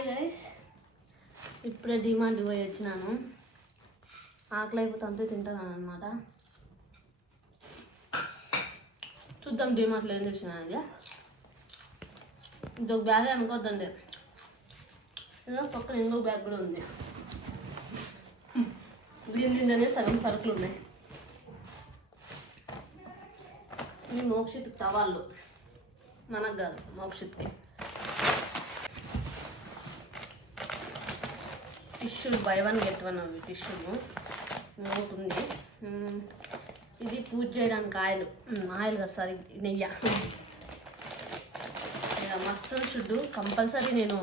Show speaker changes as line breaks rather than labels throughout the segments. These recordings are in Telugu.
హాయ్ గైస్ ఇప్పుడే డిమాండ్ పోయి వచ్చినాను. ఆకలి అయిపోతే అంతే తింటాను అనమాట చూద్దాం డిమార్ట్లో ఏం తెచ్చినా అది బ్యాగ్ అనుకోద్దండి. ఇదో పక్కన ఇంకో బ్యాగ్ కూడా ఉంది. దీని దీంట్లోనే సగం సరుకులు ఉన్నాయి. ఇది మోక్షిత్ తవాళ్ళు మనకు కాదు మోక్షిత్కి. Tissue buy one get one అవి టిష్యూలు ఒకటి ఇది పూజ చేయడానికి ఆయిల్. ఆయిల్ కదా సారీ నెయ్యి. ఇక మస్ట్ షుడ్ కంపల్సరీ నేను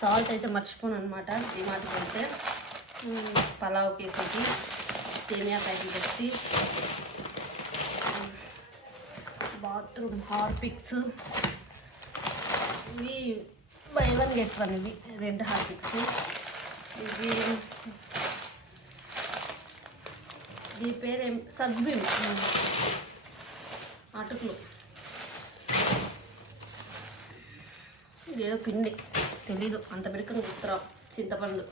సాల్ట్ అయితే మర్చిపోను అనమాట ఈ మాటకి వెళ్తే పలావ్ కేసీకి సేమియా ప్యాకెట్ వచ్చి. Bathroom Harpics. ఇవి బై వన్ గెట్ వన్ ఇవి రెడ్ హార్పిక్స్. ఇది దీని పేరు ఏం అటుకులు ఇదేదో పిండి. తెలీదు. అంత బిరకం గుర్తురావు చింతపండు.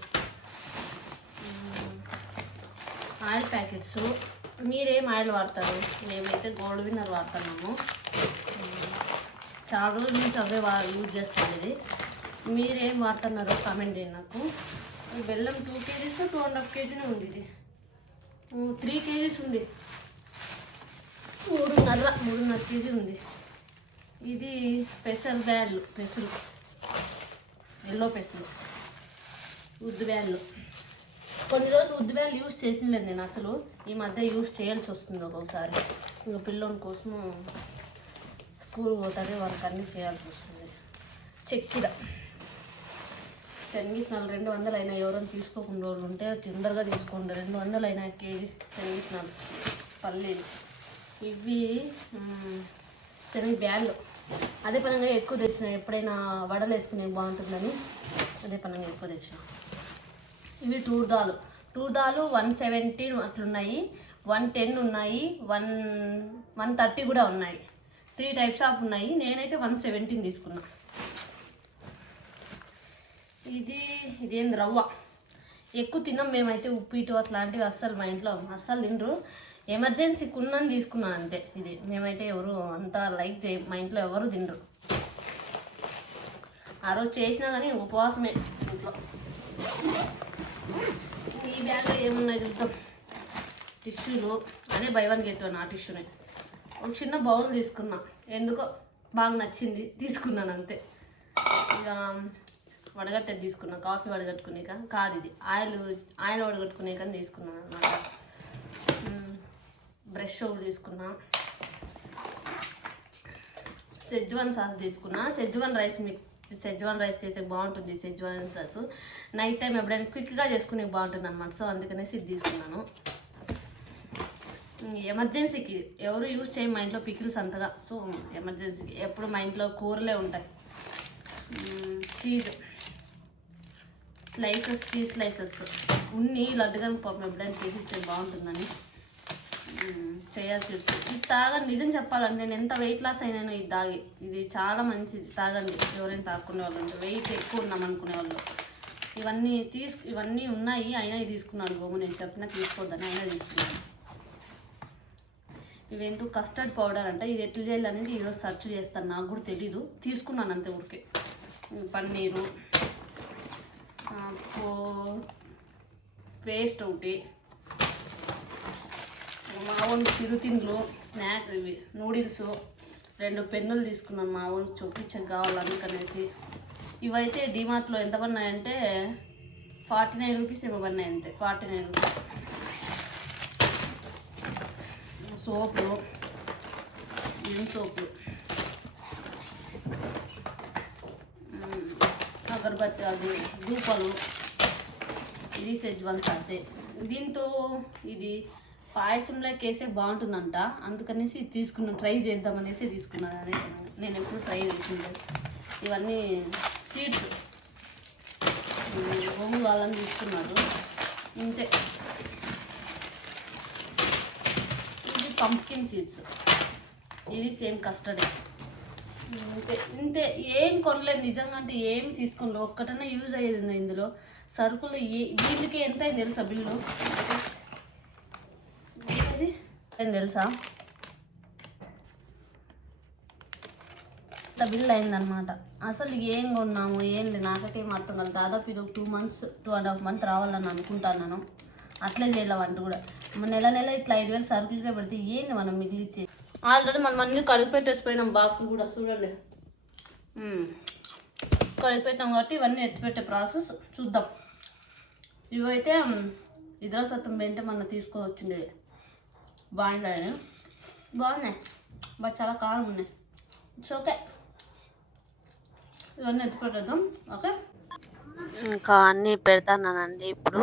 Oil packets. మీరేం ఆయిల్ వాడతారు? మేమైతే గోల్డ్ విన్నర్ వాడుతున్నాము. చాలా రోజుల నుంచి అవే వా యూజ్ చేస్తాను ఇది. మీరేం వాడుతున్నారో కామెంట్ చేయండి నాకు. బెల్లం two kgs two and half కేజీనే ఉంది ఇది. త్రీ కేజీస్ ఉంది. మూడున్నర మూడున్నర కేజీ ఉంది. ఇది పెసర్ బ్యాళ్ళు పెసలు ఎల్లో పెసలు ఉద్దు బ్యాళ్ళు కొన్ని రోజులు ఉద్దు బ్యాళ్ళు యూజ్ చేసిండలేదు నేను అసలు. ఈ మధ్య యూజ్ చేయాల్సి వస్తుంది ఒక్కొక్కసారి. ఇంకా పిల్లోని కోసము స్కూల్ పోతుంది వాళ్ళకి అన్నీ చేయాల్సి వస్తుంది. చెక్కిర. శనగిత్తనాలు రెండు వందలు అయినా ఎవరైనా తీసుకోకుండా వాళ్ళు ఉంటే తొందరగా తీసుకోండి. రెండు వందలు అయినా కేజీ శనగిత్తనాలు పల్లీలు. ఇవి మ్, శనగ బ్యాళ్ళు అదే పనంగా ఎక్కువ తెచ్చిన ఎప్పుడైనా వడలు వేసుకునే బాగుంటుందని అదే పనంగా ఎక్కువ తెచ్చిన. ఇవి టూ దాలు. టూ దాలు వన్ సెవెంటీ అట్లున్నాయి వన్ టెన్ ఉన్నాయి వన్ వన్ థర్టీ కూడా ఉన్నాయి. త్రీ టైప్స్ ఆఫ్ ఉన్నాయి. నేనైతే వన్ సెవెంటీన్ తీసుకున్నా. ఇది ఇదేం రవ్వ. ఎక్కువ తిన్నాం మేమైతే ఉప్పు ఇటు అట్లాంటివి అస్సలు మా ఇంట్లో అస్సలు తినరు. ఎమర్జెన్సీకి కున్నని తీసుకున్నాను అంతే. ఇది మేమైతే ఎవరు అంత లైక్ చేయ మా ఇంట్లో ఎవరు తినరు. ఆ రోజు చేసినా కానీ ఉపవాసమే ఇంట్లో. ఈ బ్యాగ్లో ఏమున్నాయి చూద్దాం. టిష్యూలు అదే బై వన్ గెట్ వన్ ఆ టిష్యూనే. ఒక చిన్న బౌల్ తీసుకున్నా. ఎందుకో బాగా నచ్చింది తీసుకున్నాను అంతే. ఇక వడగట్టేది తీసుకున్నా కాఫీ వడగట్టుకునేక? కాదు ఇది. ఆయిల్ ఆయిల్ వడగట్టుకునేక తీసుకున్నాను అనమాట బ్రష్ ఒకటి తీసుకున్నా. సెజ్వాన్ సాస్ తీసుకున్నా. Schezwan rice mix Schezwan rice చేసే బాగుంటుంది సెజ్వాన్ సాస్ నైట్ టైం ఎప్పుడైనా క్విక్గా చేసుకునే బాగుంటుంది అనమాట సో అందుకనేసి ఇది తీసుకున్నాను. ఎమర్జెన్సీకి ఎవరు యూజ్ చేయం మా ఇంట్లో పికిల్స్ అంతగా. సో ఎమర్జెన్సీకి ఎప్పుడు మా ఇంట్లో కూరలే ఉంటాయి. Cheese slices cheese slices. ఉన్ని లడ్డుగా పాపం ఎప్పుడైనా చేసి ఇస్తే బాగుంటుందని. చేయాల్సి వస్తుంది. ఇది తాగండి నిజం చెప్పాలంటే నేను ఎంత వెయిట్ లాస్ అయినానో ఇది తాగి. ఇది చాలా మంచిది తాగండి. ఎవరైనా తాక్కునే వాళ్ళు వెయిట్ ఎక్కువ ఉన్నాం అనుకునే వాళ్ళు. ఇవన్నీ తీసుకు ఇవన్నీ ఉన్నాయి అయినా ఇది తీసుకున్నాడు గోము నేను చెప్పినా తీసుకోవద్దని అయినా తీసుకున్నాను ఇవేంటో కస్టర్డ్ పౌడర్ అంటే ఇది ఎట్లా చేయాలి అనేది ఈరోజు సెర్చ్ చేస్తాను నాకు కూడా తెలీదు. తీసుకున్నాను అంతే ఊరికే. పన్నీరు. పేస్ట్ ఒకటి. మావోని చిరుతిండ్లు స్నాక్ ఇవి నూడిల్స్ రెండు పెన్నులు తీసుకున్నాను మా ఓన్ చూపించక కావాలి ఇవైతే డిమార్ట్లో ఎంత పడినాయంటే ఫార్టీ నైన్ రూపీస్ ఏమో పడినాయి అంతే ఫార్టీ నైన్ రూపీస్. సోపులు ఏం సోపులు మ్మ్. అగరబత్తి అది దూపలు ఇది సెజ్వాన్ సాసే. దీంతో ఇది పాయసంలోకి వేసే బాగుంటుందంట. అందుకనేసి తీసుకున్నాను ట్రై చేద్దామనేసి తీసుకున్నాను అదే నేను ఎప్పుడు ట్రై చేసింది ఇవన్నీ సీడ్స్. బొమ్మ వాళ్ళని తీసుకున్నారు. ఇంతే. ఇది పంప్కిన్ సీడ్స్. ఇది సేమ్ కస్టర్డే. ఇంతే ఇంతే ఏం కొనలేదు. నిజంగా అంటే ఏం తీసుకోలేదు ఒక్కటన్నా యూజ్ అయ్యేది ఉన్నాయి ఇందులో? సరుకులు ఏ వీటికి ఎంత అయింది తెలుసా బిల్లు? అది ఏం తెలుసా? ఇంత బిల్ అయిందనమాట అసలు ఏం కొన్నాము ఏం లేదు నాకైతే ఏం అర్థం కాదు దాదాపు ఇది ఒక two months two and half month రావాలని అనుకుంటాను అట్లే చేయాలి వంట కూడా. మన నెల నెల ఇట్లా ఐదు వేలు సరుకులుగా పెడితే ఏంది మనం మిగిలిచ్చేది? ఆల్రెడీ మనం అన్ని కడిగి పెట్టేసిపోయినాం బాక్సులు కూడా చూడండి. కడిగి పెట్టాం కాబట్టి ఇవన్నీ ఎత్తిపెట్టే ప్రాసెస్ చూద్దాం. ఇవైతే ఇతర సత్తం పెంటే మనం తీసుకోవచ్చింది బాగుంటాయి బాగున్నాయి. బట్ చాలా కారం ఉన్నాయి. ఇట్స్ ఓకే ఇవన్నీ ఎత్తి పెట్టేద్దాం ఓకే?
ఇంకా అన్నీ పెడతానండి ఇప్పుడు.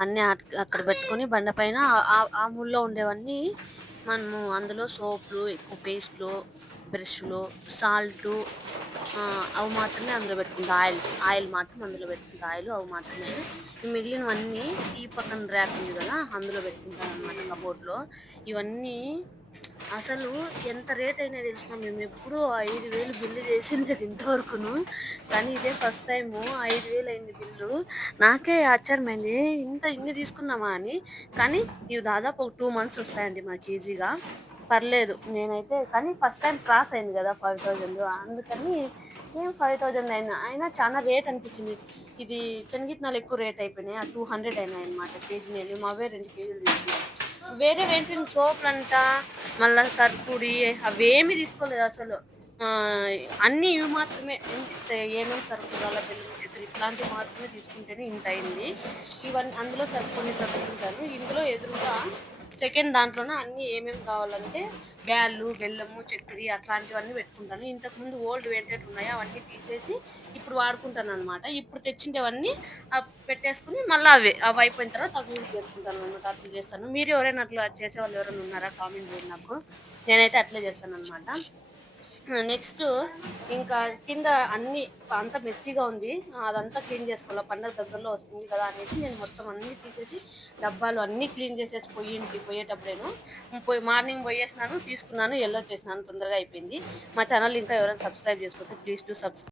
అన్నీ అక్కడ పెట్టుకొని బండ పైన ఆ- ముల్లో ఉండేవన్నీ మనము అందులో సోప్లు ఎక్కువ పేస్ట్లు బ్రష్లు సాల్ట్ అవి మాత్రమే అందులో పెట్టుకుంటా. ఆయిల్స్ ఆయిల్ మాత్రం అందులో పెట్టుకుంటా. ఆయిల్ అవి మాత్రమే. ఈ మిగిలినవన్నీ ఈ పక్కన ర్యాక్ ఉంది కదా అందులో పెట్టుకుంటాను అనమాట కబోర్డ్లో. ఇవన్నీ అసలు ఎంత రేట్ అయినా తెలిసిన మేము ఎప్పుడూ ఐదు వేలు బిల్లు చేసింది అది ఇంతవరకును. కానీ ఇదే ఫస్ట్ టైము ఐదు వేలు అయింది బిల్లు. నాకే ఆశ్చర్యమైంది ఇంత ఇన్ని తీసుకున్నామా అని. కానీ ఇవి దాదాపు ఒక టూ మంత్స్ వస్తాయండి మాకు ఈజీగా పర్లేదు నేనైతే కానీ ఫస్ట్ టైం క్రాస్ అయింది కదా ఫైవ్ థౌజండ్. అందుకని ఏం ఫైవ్ థౌజండ్ అయినా అయినా చాలా రేట్ అనిపించింది. ఇది శనగిత్తనాలు ఎక్కువ రేట్ అయిపోయినాయి ఆ టూ హండ్రెడ్ అయినాయి అనమాట కేజీ. నేను మావే రెండు కేజీలు తీసుకున్నాను. వేరే వెంటనే సోపులు అంట మళ్ళా సర్పుడి అవేమి తీసుకోలేదు అసలు. అన్ని అన్నీ ఇవి మాత్రమే. ఏమేమి సరుకులు అలా బెల్లం చక్కెర ఇట్లాంటివి మాత్రమే తీసుకుంటేనే ఇంత అయింది. ఇవన్నీ అందులో సరు కొన్ని సరుకుంటాను ఇందులో ఎదురుగా సెకండ్ దాంట్లోనే అన్నీ ఏమేమి కావాలంటే బ్యాళ్ళు బెల్లము చక్కెర అట్లాంటివన్నీ పెట్టుకుంటాను. ఇంతకుముందు ఓల్డ్ వేంటెడ్ ఉన్నాయో అవన్నీ తీసేసి ఇప్పుడు వాడుకుంటాను అనమాట ఇప్పుడు తెచ్చిండేవన్నీ ఆ పెట్టేసుకుని మళ్ళీ అవి అవి అయిపోయిన తర్వాత అవి యూజ్ చేసుకుంటాను అనమాట అట్లా చేస్తాను. మీరు ఎవరైనా అట్లా చేసే వాళ్ళు ఎవరైనా ఉన్నారా? కామెంట్ చేయండి నాకు. నేనైతే అట్లే చేస్తాను అనమాట నెక్స్ట్ ఇంకా కింద అన్ని అంతా మెస్సీగా ఉంది. అదంతా క్లీన్ చేసుకోవాలి? పండగ దగ్గరలో వస్తుంది కదా అనేసి నేను మొత్తం అన్ని తీసేసి డబ్బాలు అన్నీ క్లీన్ చేసేసి పోయింటి పోయేటప్పుడేను. పోయి మార్నింగ్ పోయేసినాను తీసుకున్నాను ఎల్లో చేసినాను తొందరగా అయిపోయింది. మా ఛానల్ ఇంకా ఎవరైనా సబ్స్క్రైబ్ చేసుకోవచ్చు ప్లీజ్ టు సబ్స్క్రైబ్